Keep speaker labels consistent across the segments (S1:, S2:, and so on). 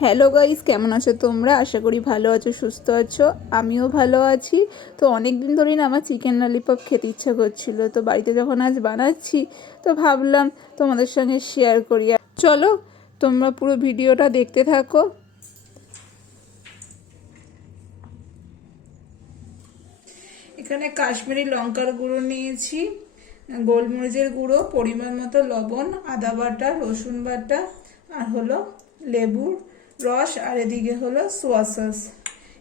S1: Hello guys কেমন আছো তোমরা? আশা করি ভালো আছো, সুস্থ আছো। আমিও ভালো আছি। তো অনেক দিন ধরেই না আমার চিকেন ললিপপ খেতে ইচ্ছা করছিল। তো বাড়িতে যখন আজ বানাচ্ছি, তো ভাবলাম তোমাদের সঙ্গে শেয়ার করি। চলো, তোমরা পুরো ভিডিওটা দেখতে থাকো। এখানে কাশ্মীরি লঙ্কার গুঁড়ো নিয়েছি, গোলমরিচের গুঁড়ো, পরিমাণ মতো লবণ, আদা বাটা, রসুন বাটা, আর হলো লেবুর রস, আর এদিকে হলো সোয়া সস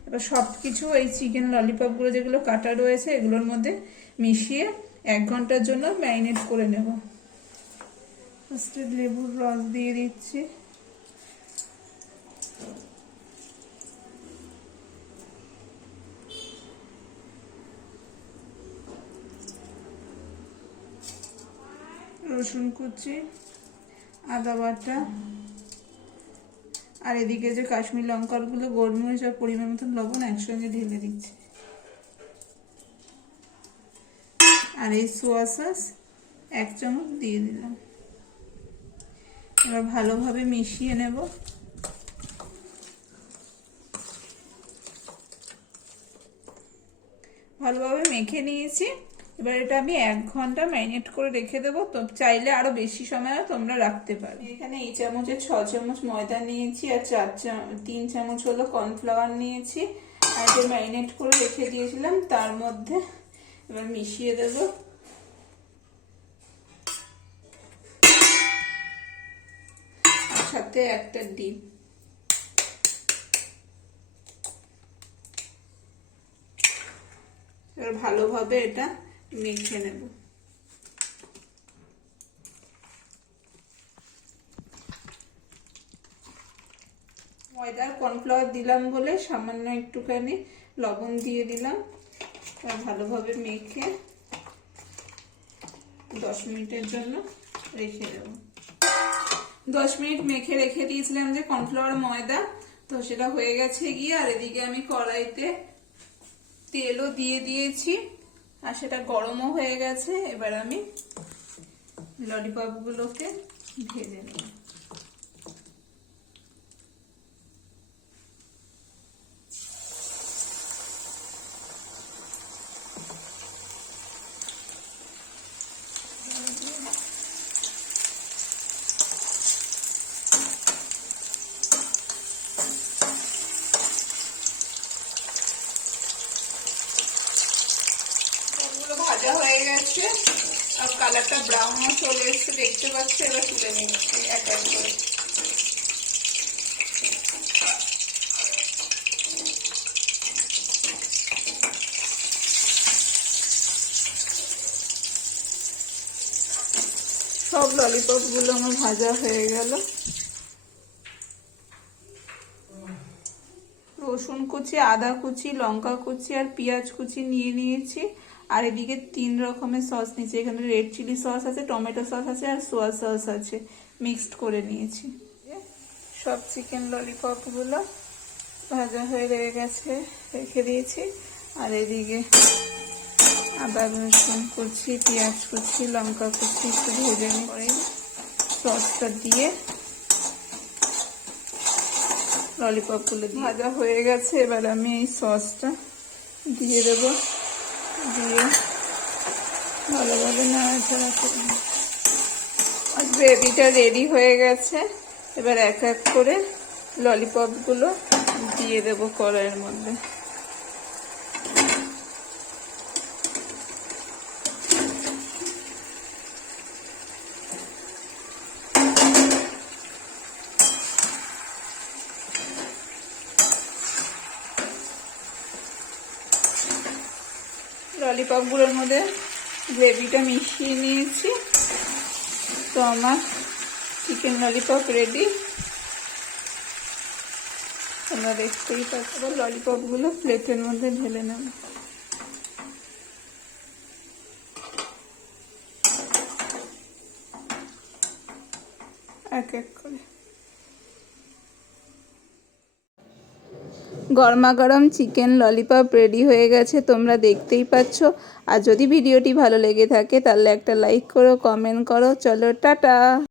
S1: এবার সব কিছু এই চিকেন ললিপপগুলো যেগুলো কাটা রয়েছে, এগুলোর মধ্যে মিশিয়ে এক ঘণ্টার জন্য ম্যারিনেট করে নেব। ফার্স্টে লেবুর রস দিয়ে দিচ্ছি। রসুন কুচি, আদা বাটা আর এদিকে যে কাশ্মীর লঙ্কারগুলো গোলমরিচ আর পরিমাণ মতন লবণ একসঙ্গে ঢেলে দিচ্ছি। আর এই সোয়া সস এক চামচ দিয়ে দিলাম। এবার ভালোভাবে মিশিয়ে নেব। ভালোভাবে মেখে নিয়েছি। এবার এটা আমি এক ঘণ্টা ম্যারিনেট করে রেখে দেবো। তো চাইলে আরও বেশি সময় তোমরা রাখতে পারো। এখানে এই চামচে ছ চামচ ময়দা নিয়েছি আর চার তিন চামচ হলো কর্নফ্লাওয়ার নিয়েছি। আর যে ম্যারিনেট করে রেখে দিয়েছিলাম, তার মধ্যে এবার মিশিয়ে দেব। সাথে একটা ডিম। ভালোভাবে এটা মেখে নেব। ময়দার কর্নফ্লাওয়ার দিলাম বলে সামান্য একটুখানি লবণ দিয়ে দিলাম। ভালোভাবে মেখে দশ মিনিটের জন্য রেখে দেব। দশ মিনিট মেখে রেখে দিয়েছিলাম যে কর্নফ্লাওয়ার ময়দা, তো সেটা হয়ে গেছে গিয়ে আর এদিকে আমি কড়াইতে তেলও দিয়ে দিয়েছি। আর সেটা গরমও হয়ে গেছে এবার আমি ললিপপগুলোকে ভেজে নেব। ভাজা হয়ে গেছে। আর কালারটা ব্রাউনও চলে এসছে, দেখতে পাচ্ছি? এবার তুলে নিচ্ছি, এক এক করে। সব ললিপপগুলো আমার ভাজা হয়ে গেল। রসুন কুচি, আদা কুচি, লঙ্কা কুচি আর পেঁয়াজ কুচি নিয়ে নিয়েছি। আর এদিকে তিন রকমের সস নিয়েছি। এখানে রেড চিলি সস আছে টমেটো সস আছে আর সোয়া সস আছে। মিক্সড করে নিয়েছি। সব চিকেন ললিপপগুলো ভাজা হয়ে রয়ে গেছে, রেখে দিয়েছি। আর এদিকে আদা, রসুন কুচি, পেঁয়াজ কুচি, লঙ্কা কুচি একটু ভেজে পরে সসটা দিয়ে ললিপপগুলো ভাজা হয়ে গেছে, এবার আমি এই সসটা দিয়ে দেবো। দিয়ে ভালোভাবে নাড়াচাড়া করে আর গ্রেভিটা রেডি হয়ে গেছে। এবার এক এক করে ললিপপগুলো দিয়ে দেবো কড়াইয়ের মধ্যে। ললিপপগুলোর মধ্যে গ্রেভিটা মিশিয়ে নিয়েছি। তো আমার চিকেন ললিপপ রেডি তোমরা দেখতেই পাচ্ছ ললিপপগুলো প্লেটের মধ্যে ঢেলে নেব। এক এক করে। গরমা গরম চিকেন ললিপপ রেডি হয়ে গেছে, তোমরা দেখতেই পাচ্ছ। আর যদি ভিডিওটি ভালো লেগে থাকে, তাহলে একটা লাইক করো কমেন্ট করো। চলো, টাটা!